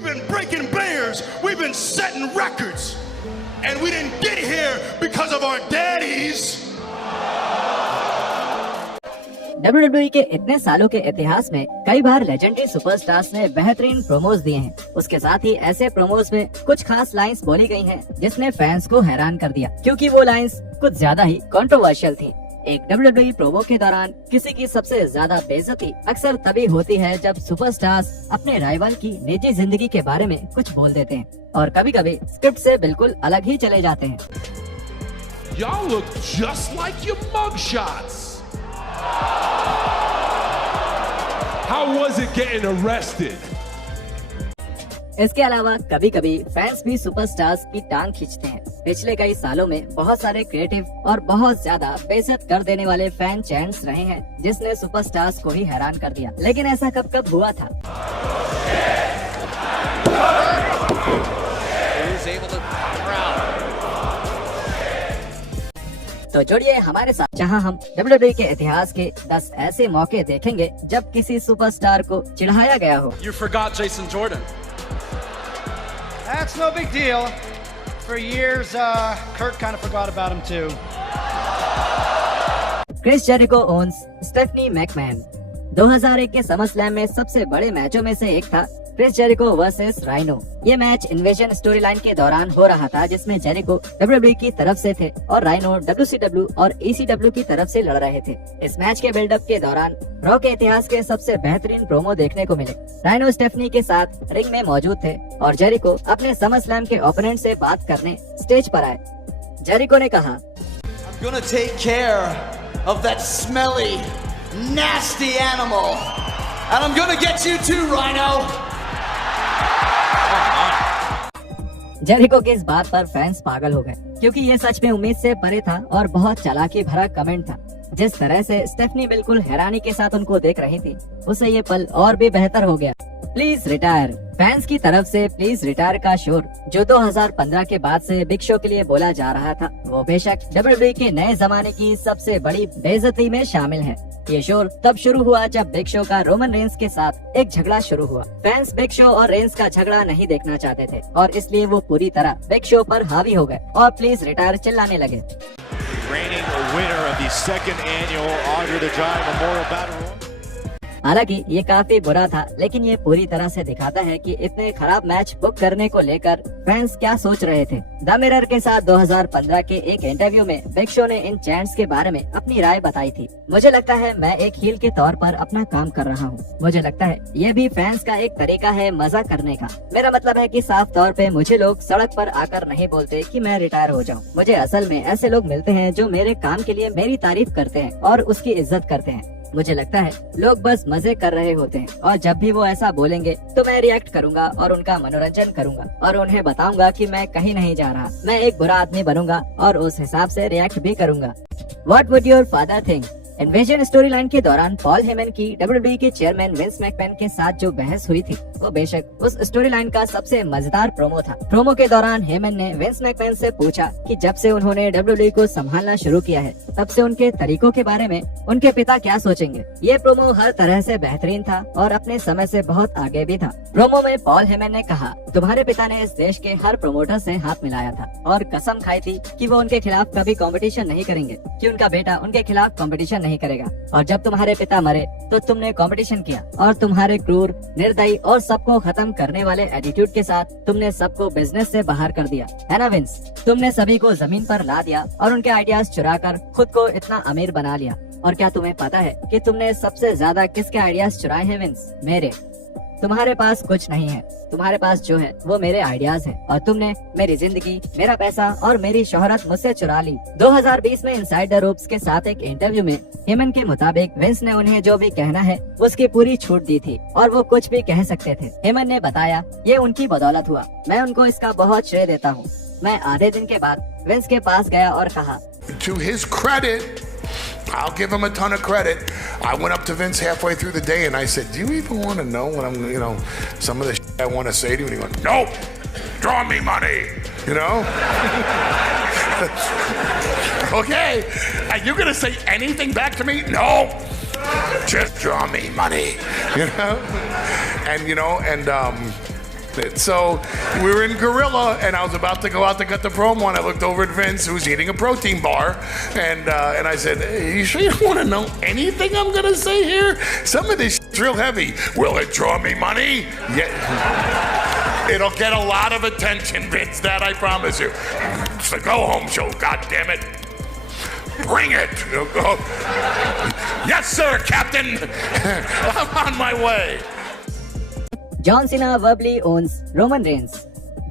We've been breaking barriers. We've been setting records. And we didn't get here because of our daddies. WWE के इतने सालों के इतिहास में कई बार लेजेंडरी सुपरस्टार्स ने बेहतरीन प्रोमोज दिए हैं। उसके साथ ही ऐसे प्रोमोज में कुछ खास लाइंस बोली गई हैं जिसने फैंस को हैरान कर दिया, क्योंकि वो लाइंस कुछ ज्यादा ही कंट्रोवर्शियल थी। एक WWE प्रोमो के दौरान किसी की सबसे ज्यादा बेइज्जती अक्सर तभी होती है जब सुपरस्टार्स अपने राइवल की निजी जिंदगी के बारे में कुछ बोल देते हैं और कभी कभी स्क्रिप्ट से बिल्कुल अलग ही चले जाते हैं। Y'all look just like your mugshots. How was it getting arrested? इसके अलावा कभी कभी फैंस भी सुपरस्टार्स की टांग खींचते हैं। पिछले कई सालों में बहुत सारे क्रिएटिव और बहुत ज्यादा बेइज्जत कर देने वाले फैन चैंट्स रहे हैं जिसने सुपरस्टार्स को ही हैरान कर दिया। लेकिन ऐसा कब कब हुआ था? तो जुड़िए हमारे साथ जहां हम WWE के इतिहास के 10 ऐसे मौके देखेंगे जब किसी सुपरस्टार को चिढ़ाया गया हो। You forgot Jason Jordan. That's no big deal. For years, Kurt kind of forgot about him too. Chris Jericho owns Stephanie McMahon. 2001 के समरस्लैम में सबसे बड़े मैचों में से एक था क्रिस जेरिको वर्सेस राइनो। ये मैच इन्वेजन स्टोरी लाइन के दौरान हो रहा था जिसमें जेरिको WWE की तरफ से थे और राइनो WCW और ECW की तरफ से लड़ रहे थे। इस मैच के बिल्डअप के दौरान रॉ के इतिहास के सबसे बेहतरीन प्रोमो देखने को मिले। राइनो स्टेफनी के साथ रिंग में मौजूद थे और जेरिको अपने समरस्लैम के ओपोनेंट से बात करने स्टेज पर आए। जेरिको ने कहा, I'm gonna take care of that smelly, nasty animal, and I'm gonna get you too, Rhino. Jericho की इस बात पर फैंस पागल हो गए क्योंकि ये सच में उम्मीद से परे था और बहुत चालाकी भरा कमेंट था। जिस तरह से स्टेफनी बिल्कुल हैरानी के साथ उनको देख रही थी, उससे ये पल और भी बेहतर हो गया। Please retire. फैंस की तरफ से प्लीज रिटायर का शोर जो 2015 के बाद से बिग शो के लिए बोला जा रहा था, वो बेशक WWE के नए जमाने की सबसे बड़ी बेइज्जती में शामिल है। ये शोर तब शुरू हुआ जब बिग शो का रोमन रेंस के साथ एक झगड़ा शुरू हुआ। फैंस बिग शो और रेंस का झगड़ा नहीं देखना चाहते थे और इसलिए वो पूरी तरह बिग शो पर हावी हो गए और प्लीज रिटायर चिल्लाने लगे। हालांकि ये काफी बुरा था, लेकिन ये पूरी तरह से दिखाता है कि इतने खराब मैच बुक करने को लेकर फैंस क्या सोच रहे थे। द मिरर के साथ 2015 के एक इंटरव्यू में बिग शो ने इन चैंट्स के बारे में अपनी राय बताई थी। मुझे लगता है मैं एक हील के तौर पर अपना काम कर रहा हूँ। मुझे लगता है ये भी फैंस का एक तरीका है मजा करने का। मेरा मतलब है कि साफ तौर पे मुझे लोग सड़क पर आकर नहीं बोलते कि मैं रिटायर हो जाऊँ। मुझे असल में ऐसे लोग मिलते हैं जो मेरे काम के लिए मेरी तारीफ करते हैं और उसकी इज्जत करते हैं। मुझे लगता है लोग बस मजे कर रहे होते हैं और जब भी वो ऐसा बोलेंगे तो मैं रिएक्ट करूंगा और उनका मनोरंजन करूंगा और उन्हें बताऊंगा कि मैं कहीं नहीं जा रहा। मैं एक बुरा आदमी बनूंगा और उस हिसाब से रिएक्ट भी करूंगा। What would your father think? Invasion story line के दौरान पॉल हेमन की WWE के चेयरमैन विंस मैकमैन के साथ जो बहस हुई थी, वो बेशक उस स्टोरी लाइन का सबसे मजेदार प्रोमो था। प्रोमो के दौरान हेमन ने विंस मैकमैन से पूछा कि जब से उन्होंने WWE को संभालना शुरू किया है, तब से उनके तरीकों के बारे में उनके पिता क्या सोचेंगे। ये प्रोमो हर तरह से बेहतरीन था और अपने समय से बहुत आगे भी था। प्रोमो में पॉल हेमन ने कहा, तुम्हारे पिता ने इस देश के हर प्रमोटर से हाथ मिलाया था और कसम खाई थी कि वो उनके खिलाफ कभी कंपटीशन नहीं करेंगे, कि उनका बेटा उनके खिलाफ कंपटीशन नहीं करेगा। और जब तुम्हारे पिता मरे तो तुमने कंपटीशन किया और तुम्हारे क्रूर, निर्दयी और सबको खत्म करने वाले एटीट्यूड के साथ तुमने सबको बिजनेस से बाहर कर दिया, है ना विंस? तुमने सभी को जमीन पर ला दिया और उनके आइडियाज चुराकर खुद को इतना अमीर बना लिया। और क्या तुम्हें पता है कि तुमने सबसे ज्यादा किसके आइडियाज चुराए हैं विंस? मेरे। तुम्हारे पास कुछ नहीं है, तुम्हारे पास जो है वो मेरे आइडियाज हैं और तुमने मेरी जिंदगी, मेरा पैसा और मेरी शोहरत मुझसे चुरा ली। 2020 में इनसाइडर रूप्स के साथ एक इंटरव्यू में हेमन के मुताबिक विंस ने उन्हें जो भी कहना है उसकी पूरी छूट दी थी और वो कुछ भी कह सकते थे। हेमन ने बताया, ये उनकी बदौलत हुआ, मैं उनको इसका बहुत श्रेय देता हूँ। मैं आधे दिन के बाद विंस के पास गया और कहा, To his credit, I'll give him a ton of credit. I went up to Vince halfway through the day and I said, do you even want to know what I'm, some of the shit I want to say to you? And he went, nope, draw me money, Okay, are you going to say anything back to me? No, just draw me money, And, So we were in Gorilla, and I was about to go out to cut the promo, and I looked over at Vince, who was eating a protein bar, and I said, hey, "You sure you don't want to know anything I'm gonna say here? Some of this shit's real heavy. Will it draw me money? Yeah. It'll get a lot of attention, Vince. That I promise you. It's the go-home show. God damn it." Bring it! Yes, sir, Captain! I'm on my way! John Cena verbally owns Roman Reigns.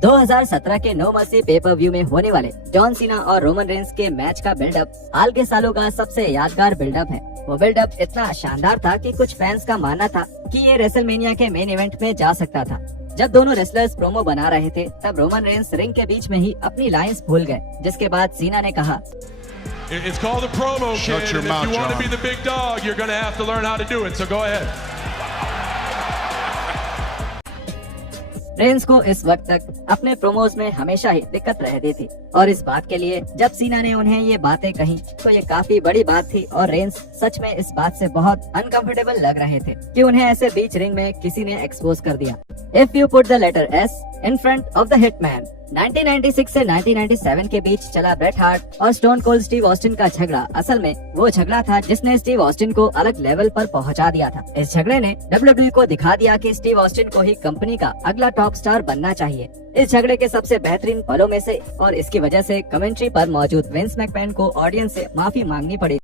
2017 के no mercy pay per view में होने वाले John Cena और Roman Reigns के match का buildup हाल के सालों का सबसे यादगार बिल्डअप है। वो बिल्डअप इतना शानदार था कि कुछ फैंस का मानना था कि ये रेसलमेनिया के मेन इवेंट में जा सकता था। जब दोनों रेसलर्स प्रोमो बना रहे थे तब रोमन रेंस रिंग के बीच में ही अपनी लाइंस भूल गए, जिसके बाद सीना ने कहा, It's called a promo, Shut kid. your And mouth, if you want to John. be the big dog, you're going to have to learn how to do it. So go ahead. Reigns को इस वक्त तक अपने promos में हमेशा ही दिक्कत रहती थी और इस बात के लिए जब सीना ने उन्हें ये बातें कही तो ये काफी बड़ी बात थी और रेंस सच में इस बात से बहुत अनकंफर्टेबल लग रहे थे कि उन्हें ऐसे बीच रिंग में किसी ने एक्सपोज कर दिया। If you put the letter S in front of the hitman. 1996 से 1997 के बीच चला ब्रेट हार्ट और स्टोन कोल्ड स्टीव ऑस्टिन का झगड़ा असल में वो झगड़ा था जिसने स्टीव ऑस्टिन को अलग लेवल पर पहुंचा दिया था। इस झगड़े ने WWE को दिखा दिया कि स्टीव ऑस्टिन को ही कंपनी का अगला टॉप स्टार बनना चाहिए। इस झगड़े के सबसे बेहतरीन पलों में से और इसकी वजह से कमेंट्री पर मौजूद विंस मैकमैन को ऑडियंस से माफी मांगनी पड़ी।